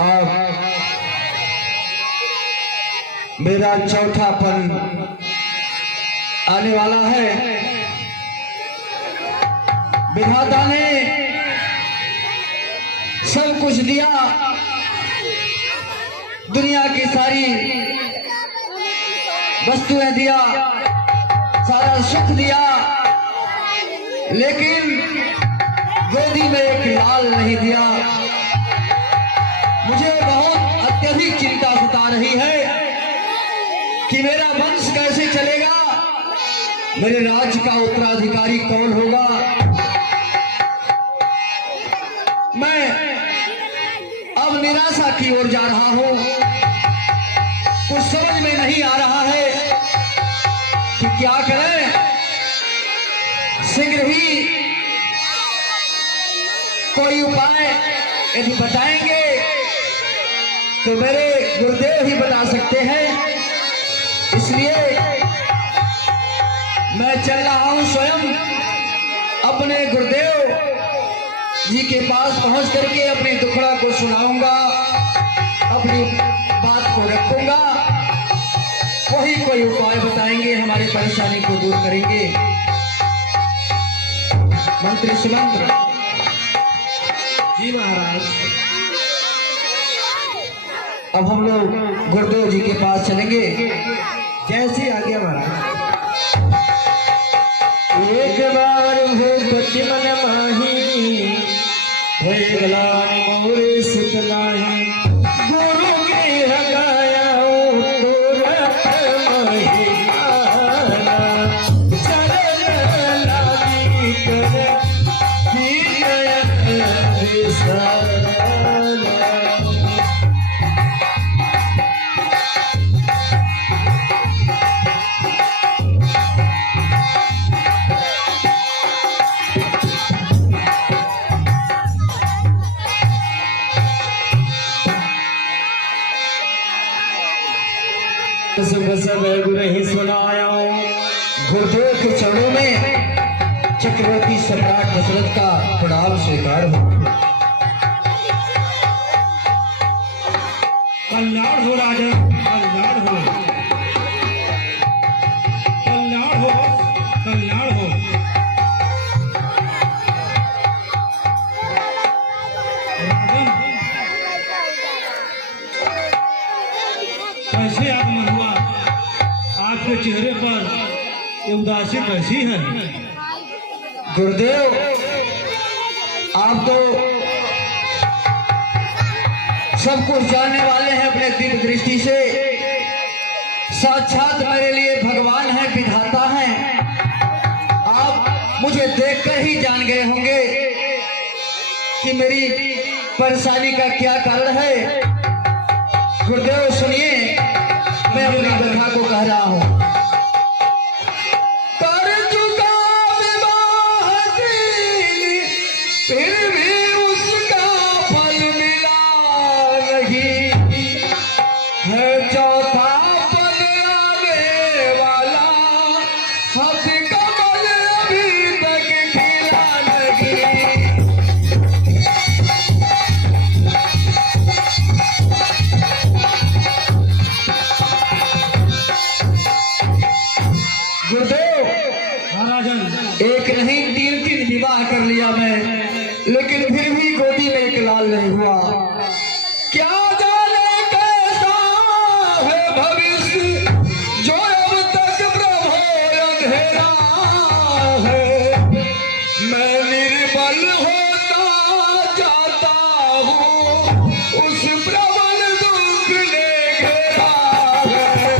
और मेरा चौथा फल आने वाला है। विधाता ने सब कुछ दिया, दुनिया की सारी वस्तुएं दिया, सारा सुख दिया, लेकिन गोदी में एक लाल नहीं दिया। मुझे बहुत अत्यधिक चिंता सता रही है कि मेरा वंश कैसे चलेगा, मेरे राज्य का उत्तराधिकारी कौन होगा। मैं अब निराशा की ओर जा रहा हूं। कुछ समझ में नहीं आ रहा है कि क्या करें। शीघ्र ही कोई उपाय यदि बताएंगे तो मेरे गुरुदेव ही बता सकते हैं। इसलिए मैं चल रहा हूं, स्वयं अपने गुरुदेव जी के पास पहुंच करके अपने दुखड़ा को सुनाऊंगा, अपनी बात को रखूंगा। वही कोई उपाय बताएंगे, हमारी परेशानी को दूर करेंगे। मंत्री सुमंत्र जी महाराज। अब हम लोग गुरुदेव जी के पास चलेंगे। जैसी आज्ञा महाराज। एक बार हो पति मन माही, होए गलान मोरे सुत नाही। गुरु के हगाया तो रख महिमाना, चरण लागी कर जीवन सारा। गुरु ही सुनाया गुरुदेव के चरणों में चक्रवर्ती सम्राट दशरथ का प्रणाम स्वीकार हो। कल्याण हो राजन, कल्याण हो, कल्याण हो, कल्याण हो। राजन, कैसे आगमन हुआ? आपके चेहरे पर ये उदासी कैसी है? गुरुदेव, आप तो सब कुछ जानने वाले हैं अपने दिव्य दृष्टि से। साक्षात मेरे लिए भगवान है, विधाता हैं। आप मुझे देखकर ही जान गए होंगे कि मेरी परेशानी का क्या कारण है। गुरुदेव सुनिए, मैं अपनी कथा को कह रहा हूं। कर चुका विवाह की, फिर भी उसका फल मिला नहीं है। चौथा पद आने वाला, हंस कमल अभी तक खिला नहीं। गुरुदेव, महाराजन, एक नहीं 3-3 विवाह कर लिया मैं, लेकिन फिर भी गोदी में एक लाल नहीं हुआ। क्या जाने कैसा है भविष्य, जो अब तक प्रभो अंधेरा है। मैं निर्बल होता जाता हूँ, उस प्रबल दुख ने घेरा है।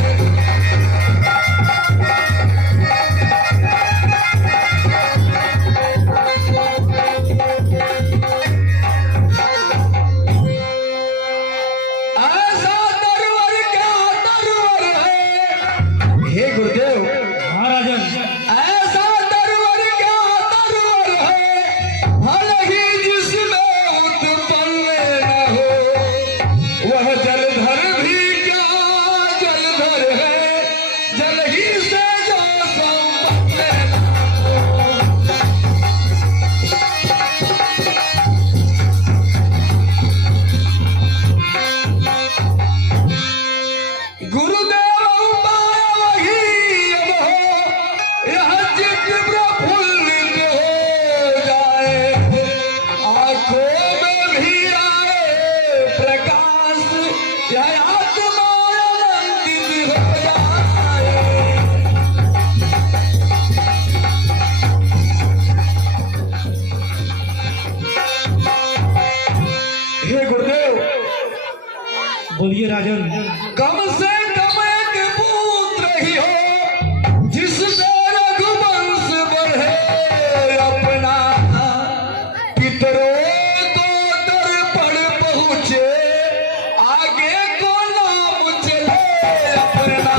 बोलिए राजन। कम से कम एक पुत्र ही हो जिससे रघुवंश बढ़े अपना, पितरों को दर्पण पहुँचे आगे को नाम चले अपना।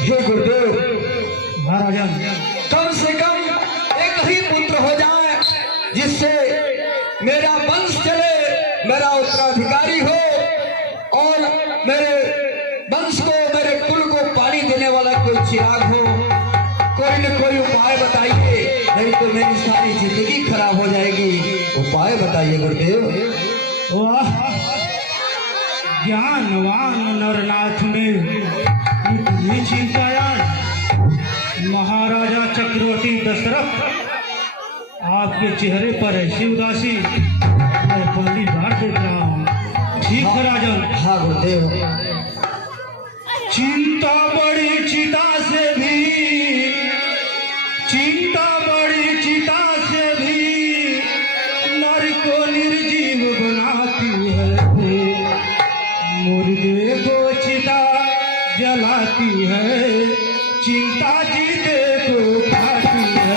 हे गुरुदेव, हाँ राजन। कम से कम एक ही पुत्र हो जाए जिससे मेरा वंश चले, मेरा उत्तराधिकारी हो और मेरे वंश को, मेरे कुल को पानी देने वाला कोई चिराग हो। कोई न कोई उपाय बताइए, नहीं तो मेरी सारी जिंदगी खराब हो जाएगी। उपाय बताइए गुरुदेव। वाह, ज्ञानवान नरनाथ ने इतनी चिंताया। महाराजा चक्रवर्ती दशरथ, आपके चेहरे पर ऐसी उदासी मैं पहली बार देख रहा हूँ। ठीक है राजन। हाँ गुरुदेव। चिंता बड़ी चिता से भी, चिंता बड़ी चिता से भी नर को निर्जीव बनाती है, मुर्दे को चिता जलाती है, चिंता जीते को खाती है।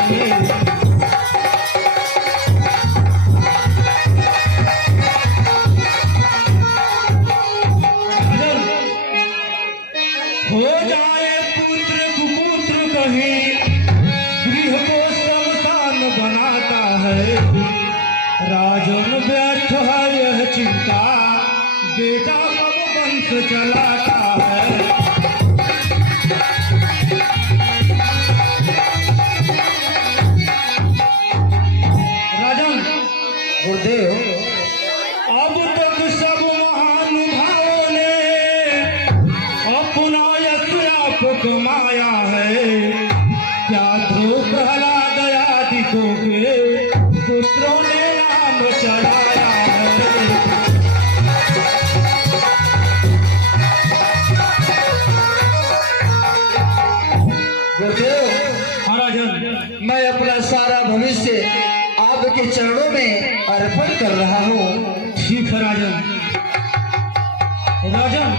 हो जाए पुत्र कुपुत्र कहीं, गृह को शमशान बनाता है। राजन व्यर्थ है यह चिंता, बेटा कब वंश चलाता है। राजन। गुरुदेव, अब तक सब महानुभावों ने अपना यश आप कमाया है, क्या ध्रुव प्रहलाद आदिकों के पुत्रों ने नाम चढ़ाया है। गुरुदेव, हाँ राजन। मैं अपना सारा भविष्य आपके चरणों में अर्पण कर रहा हूँ। ठीक है राजन। राजन,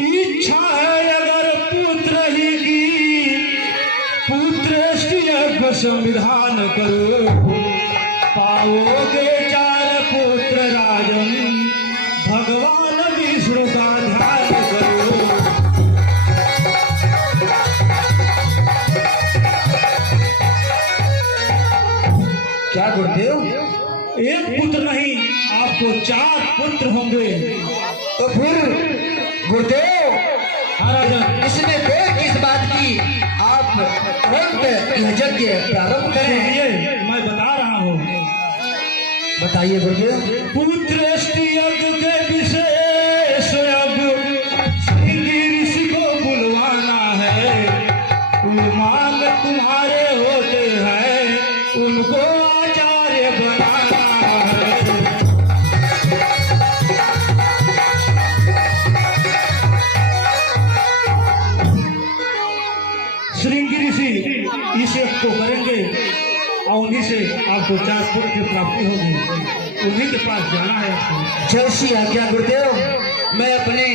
इच्छा है अगर पुत्र ही की, पुत्र संविधान करो, पाओगे 4 पुत्र राजन, भगवान विष्णु का ध्यान करो। क्या गुरुदेव? एक पुत्र नहीं, आपको 4 पुत्र होंगे। तो फिर गुरुदेव, हाँ राजन। इसमें देर किस बात की? आप तुरंत यह यज्ञ प्रारंभ करें। ये मैं बता रहा हूँ। बताइए गुरुदेव। पुत्र यज्ञ के विशेष यज्ञ श्रृंगी ऋषि को बुलवाना है। उन्मान तुम्हारे होते हैं, उनको आचार्य बनाना है। श्रृंगी ऋषि इस यज्ञ को करेंगे और उन्हीं से आपको 4 पुत्र की प्राप्ति होगी। उन्हीं के पास जाना है आपको। जैसी आज्ञा गुरुदेव। मैं अपने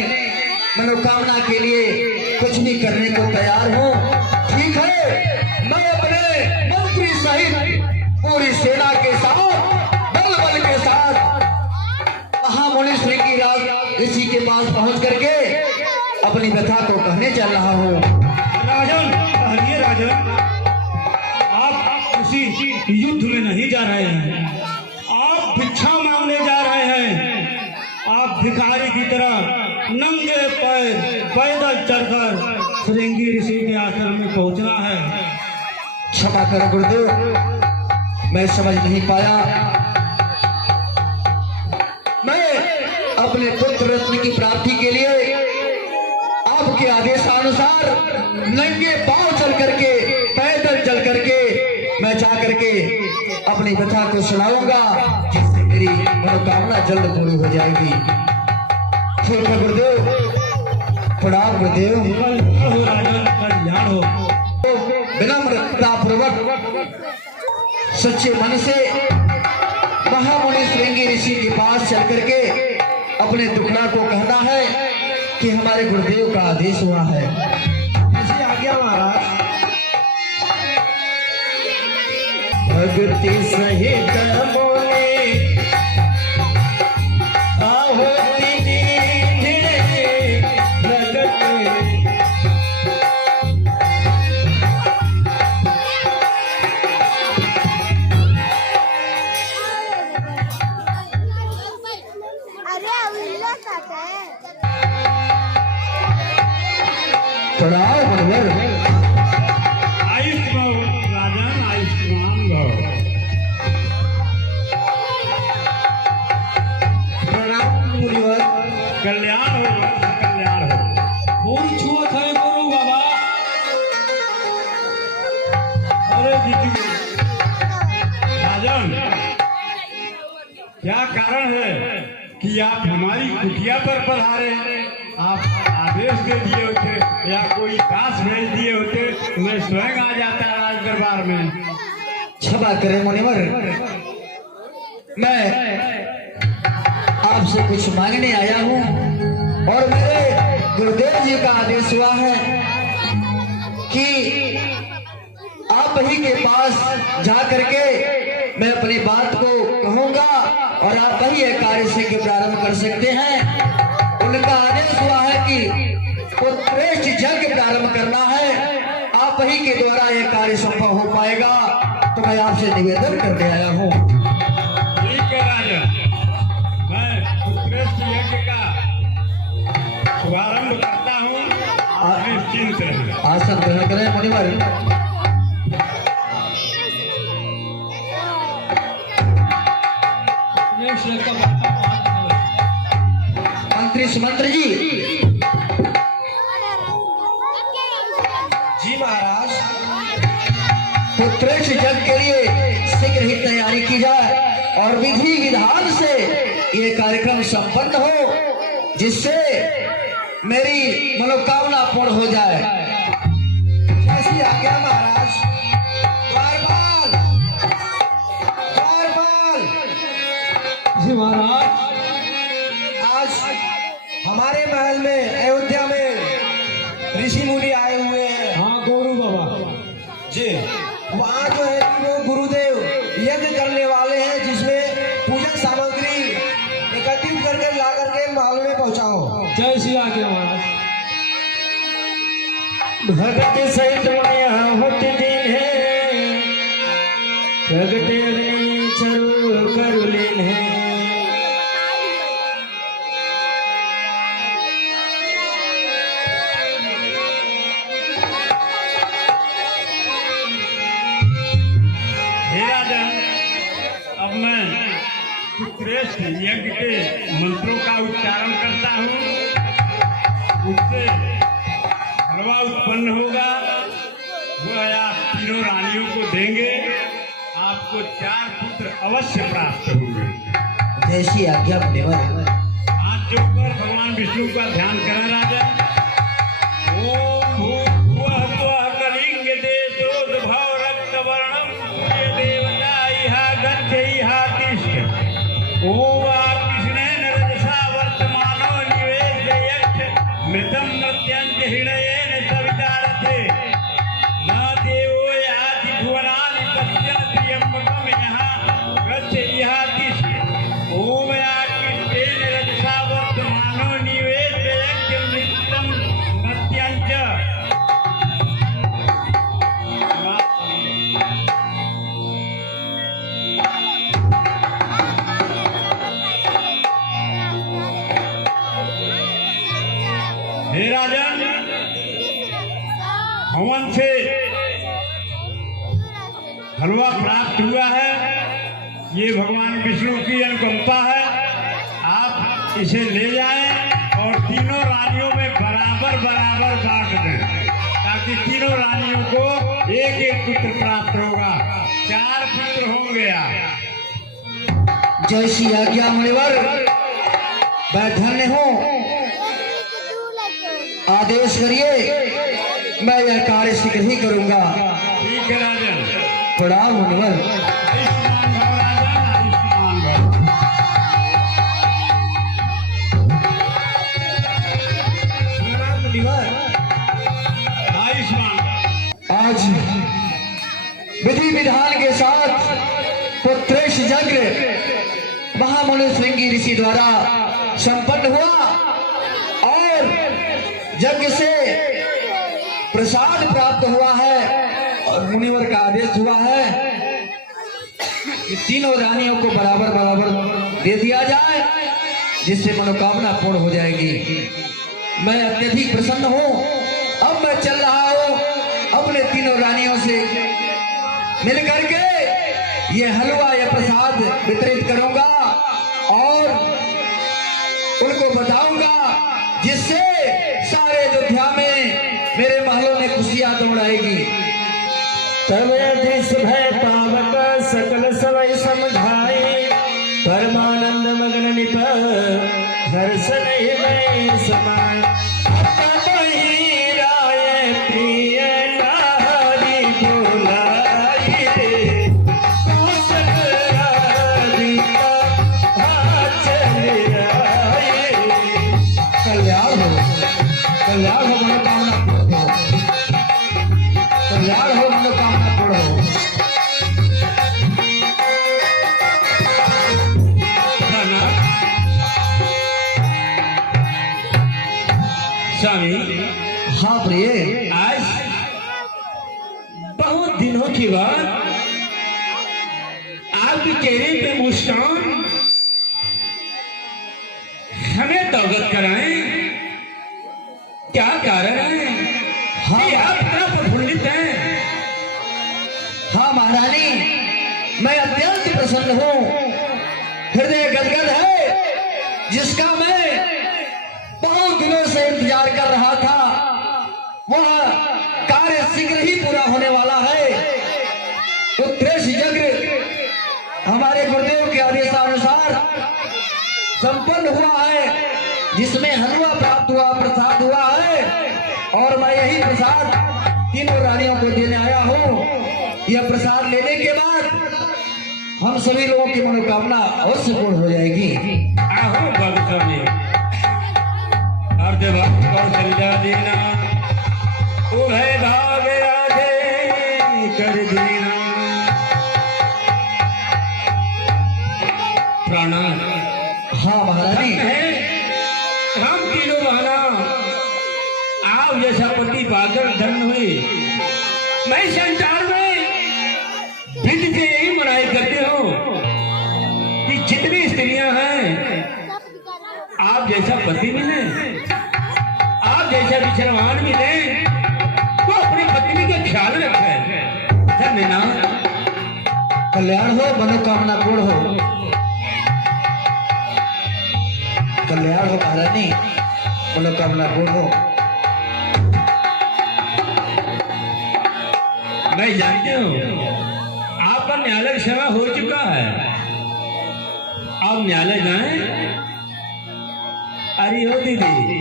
मनोकामना के लिए कुछ भी करने को तैयार हूँ। ठीक है, मैं अपने मंत्री सहित पूरी सेना के साथ, बल के साथ महामुनि श्रृंगी ऋषि के पास पहुँच करके अपनी कथा को कहने चल रहा हूँ। राजन, कहलिए राजन, आप किसी युद्ध में नहीं जा रहे हैं, आप भिक्षा मांगने जा रहे हैं। आप भिखारी की तरह नंगे पैर पैदल चलकर श्रृंगी ऋषि के आश्रम में पहुंचना है। क्षमा करो गुरुदेव, मैं समझ नहीं पाया। मैं अपने पुत्र रत्न की प्राप्ति के लिए आपके आदेशानुसार नंगे पांव चल करके, पैदल चल करके मैं जा करके अपनी कथा को सुनाऊंगा, जिससे मेरी मनोकामना जल्द पूरी हो जाएगी। ठीक है गुरुदेव, प्रणाम गुरुदेव। हो राजन, कल्याण हो। विनम्रता पूर्वक सच्चे मन से महामुनि श्रृंगी ऋषि के पास चल करके अपने दुखड़ा को कहना है कि हमारे गुरुदेव का आदेश हुआ है। ऐसी आज्ञा महाराज। भक्ति सहित बोले आहो प्रणाम मुनिवर। आयुष्मान राजन, आयुष्मान भव। प्रणाम मुनिवर। कल्याण हो, कल्याण हो। फूल छुअत है गुरु बाबा। अरे जीतू राजन, क्या कारण है कि आप हमारी कुटिया पर पधारे? आप आदेश दे दिए होते या कोई दास भेज दिए होते, मैं स्वयं आ जाता राज दरबार में। क्षमा करें मुनिवर, मैं आपसे कुछ मांगने आया हूँ और मेरे गुरुदेव जी का आदेश हुआ है कि आप ही के पास जा करके मैं अपनी बात को कहूँगा और आप ही यह कार्य से प्रारंभ कर सकते हैं। उनका आदेश हुआ है कि उत्कृष्ट यज्ञ प्रारंभ करना है, आप ही के द्वारा यह कार्य संभव हो पाएगा, तो मैं आपसे निवेदन करने आया हूँ। ठीक है राजन, मैं उत्कृष्ट यज्ञ का शुभारंभ करता हूँ, आप निश्चिंत रहें। आसन ग्रहण करें मुनिवर। मंत्री सुमंत्र जी। जी महाराज। उत्कृष्ट यज्ञ के लिए शीघ्र ही तैयारी की जाए और विधि विधान से ये कार्यक्रम संपन्न हो, जिससे मेरी मनोकामना पूर्ण हो जाए। ऐसी आज्ञा महाराज। द्वारपाल, द्वारपाल। जी महाराज, आज हमारे महल में अयोध्या में ऋषि मुनि आए हुए हैं। हाँ गौरू बाबा जी। वहाँ जो है वो गुरुदेव यज्ञ करने वाले हैं, जिसमें पूजन सामग्री एकत्रित करके ला करके महल में पहुँचाओ। जय श्री आज्ञा महाराज। भगत सहित होते दिन है, भगते अग्नि चरु करुलीन है। हे राजन, अब मैं उत्कृष्ट यज्ञ के मंत्रों का उच्चारण करता हूँ, उससे हलवा उत्पन्न होगा, वह आप तीनों रानियों को देंगे, आपको 4 पुत्र अवश्य प्राप्त होंगे। जैसी आज्ञा मुनिवर। हाथ जोड़कर भगवान विष्णु का ध्यान करें राजन। ओम भूर्भुवः स्वः कलिंग देशोद्भव रक्तवर्णं सूर्य देवता इहा गच्छ इहा तिष्ठ। ओम कृष्णेन रजसा वर्तमानो निवेश्य यक्ष मृतं मृत्यञ्च हृदयेन सवितारथे। न देवो याति भुवनानि पश्यन् त्र्यम्बकं यः गच्छ इहा तिष्ठ। ओम कृष्णेन रजसा वर्तमानो निवेश्य यक्ष मृतं मृत्यञ्च। हे राजन, हवन से हलवा प्राप्त हुआ है, ये भगवान विष्णु की अनुकंपा है। आप इसे ले जाएं और तीनों रानियों में बराबर बराबर बांट दें, ताकि तीनों रानियों को एक एक पुत्र प्राप्त होगा। 4 पुत्र होंगे। जैसी आज्ञा मुनिवर। मैं धन्य हूँ, आदेश करिए, मैं यह कार्य शीघ्र ही करूंगा। ठीक है राजन। प्रणाम मुनिवर। आयुष्मान भव राजन, आयुष्मान भव। प्रणाम मुनिवर। आयुष्मान भव। आज विधि विधान के साथ पुत्रेश यज्ञ महामुनि श्रृंगी ऋषि द्वारा संपन्न हुआ और यज्ञ से प्रसाद प्राप्त हुआ है और मुनिवर का आदेश हुआ है कि तीनों रानियों को बराबर बराबर दे दिया जाए, जिससे मनोकामना पूर्ण हो जाएगी। मैं अत्यधिक प्रसन्न हूँ। अब मैं चल रहा हूँ अपने तीनों रानियों से मिल करके ये हलवा या प्रसाद वितरित करूंगा और उनको बताऊंगा, जिससे सारे अयोध्या में मेरे महलों में खुशियां दौड़ाएगी। तब दिस भय पावक सकल सवै समझाई, परमानंद मगन निप हर्षण हृदय समाय। अपहि राय प्रिय नारी बोलाई रे, कौशल राधिका चल आए। कल्याण हो, कल्याण हो, मनोकामना पूर्ण हो, कल्याण हो, मनोकामना पूर्ण हो। स्वामी, हाँ प्रिय, आज बहुत दिनों के बाद आपके चेहरे पे मुस्कान हमें अवगत कराएं, क्या कारण है? हाँ। कि आप इतना प्रफुल्लित हैं। हाँ महारानी, मैं अत्यंत प्रसन्न हूँ। हृदय गदगद है, जिसका मैं बहुत दिनों से इंतजार कर रहा था। वह कार्य शीघ्र ही पूरा होने वाला है। उत्कृष्ट यज्ञ हमारे गुरुदेव के आदेशानुसार संपन्न हुआ है, जिसमें हलवा प्राप्त हुआ, प्रसाद हुआ है और मैं यही प्रसाद तीनों रानियों को देने आया हूँ। यह प्रसाद लेने के बाद हम सभी लोगों की मनोकामना अवश्य पूर्ण हो जाएगी। आहो भगत में अर्ध भक्त कौशल्या देना, उभय भाग राधे कर देना। प्रणाम। हाँ महारानी, हम तीनों बहना आप जैसा पति पाकर धन हुए। मैं संसार में विधि से यही मनाई करते हो कि जितनी स्त्रियां हैं आप जैसा पति मिले, आप जैसा विचरवान मिले, तो अपनी पत्नी का ख्याल रखे। धन्यवाद। कल्याण हो, मनोकामना पूर्ण हो। कल्याण हो महारानी, मनोकामना पूर्ण हो। मैं जानती हूँ आपका न्यायालय समय हो चुका है। आप न्यायालय जाएं। अरे हो दीदी,